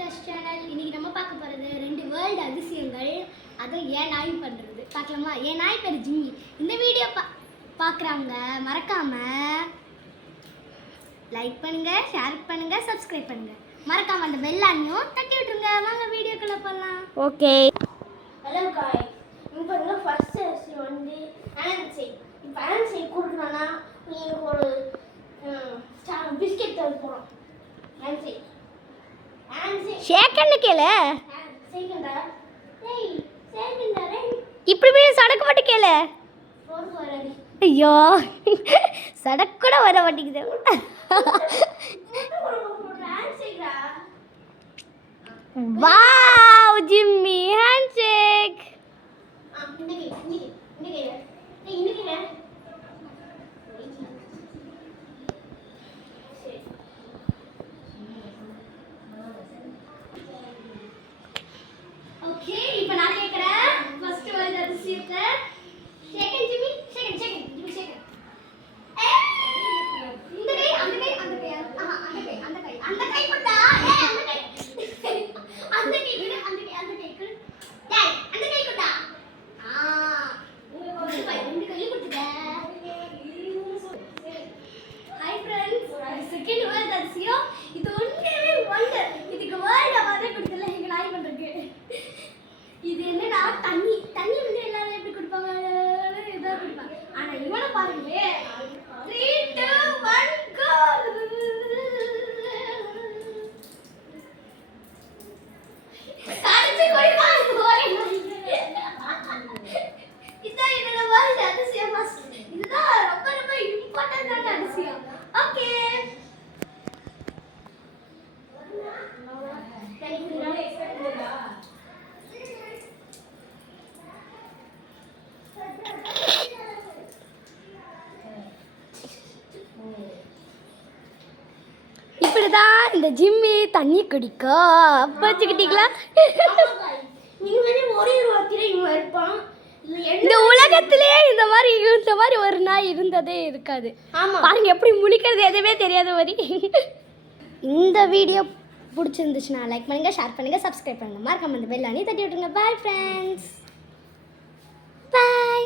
Sisters channel. இன்னைக்கு நம்ம பார்க்க போகிறது 2 வேர்ல்டு அதிசயங்கள். அதுவும் ஏன் நாய் பண்ணுறது பார்க்கலாமா? என் நாய் பேர் ஜிம்மி. இந்த வீடியோ பார்க்குறவங்க மறக்காமல் லைக் பண்ணுங்கள், ஷேர் பண்ணுங்கள், சப்ஸ்கிரைப் பண்ணுங்கள். மறக்காமல் அந்த பெல் ஐக்கானையும் தட்டி விட்டுருங்க. வாங்க வீடியோக்குள்ளே போகலாம். ஓகே. ஹலோ காய், இப்போ நீங்கள் ஃபர்ஸ்ட் வந்து ஆன்சை இப்போ ஆன்சை கொடுக்கணும்னா நீங்கள் ஒரு பிஸ்கெட் தர போகிறோம். ஆன்சை ஆன்சை ஷேக்கன்னு கேளு. செகண்டா டேய் செகண்டா ரே இப்படி போய் சடக்கு மட்டும் கேளு. ஃபோர் வரடி ஐயோ சடக்கு கூட வர மாட்டேங்குது. ஆன்சைடா வாவ் ஜிம்மி ஹேண்ட்ஷேக். ஓகே, இப்போ நான் கேட்குறேன் ஃபர்ஸ்ட் வேர்ல்டு அதிசயத்தை. Second Jimmy, second Jimmy, second. இந்த கை, அந்த கை, அந்த கை, அந்த கை, அந்த கை, அந்த கை கொண்டா. அந்த கை, அந்த கை கொடு, அந்த கை, அந்த கை கொடு. டேய், அந்த கை கொண்டா. ரெண்டு கையும் கொடுத்துட்டேன். ஹாய் ஃப்ரெண்ட்ஸ், செகண்ட் வேர்ல்டு அதிசயம். இது ஒன்றுமே வண்டர். இதுக்கு வேர்ல்டு அவார்டே கொடுக்கல எங்க நாய் பண்றதுக்கு. இது என்னன்னா தண்ணி வந்து எல்லாரும் எப்படி கொடுப்பாங்க, இதாக கொடுப்பாங்க. ஆனா இவனை பாருங்களே, 3 2 1 கோ. சாடிச்சு குடிப்பா. இதான் என்னோட வேர்ல்டு அதிசயம். இதுதான் ரொம்ப ரொம்ப இம்பார்ட்டன்டான அதிசயம். ஓகே, இப்படிதான் இந்த ஜிம்மி தண்ணி குடிக்கும். வச்சுக்கிட்டீங்களா? நீங்க வந்து ஒரே ஒரு வார்த்தையில இவன் இருப்பான். இந்த உலகத்திலே இந்த மாதிரி ஒரு நாய் இருந்ததே இருக்காது. ஆமா பாருங்க எப்படி முழிக்கிறது எதுவுமே தெரியாத மாதிரி. இந்த வீடியோ பிடிச்சிருந்துச்சுன்னா லைக் பண்ணுங்க, ஷேர் பண்ணுங்க, சப்ஸ்கிரைப் பண்ணுங்க. மறக்காம அந்த பெல் ஐக்கானை தட்டி விட்டுருங்க. Bye friends. பை.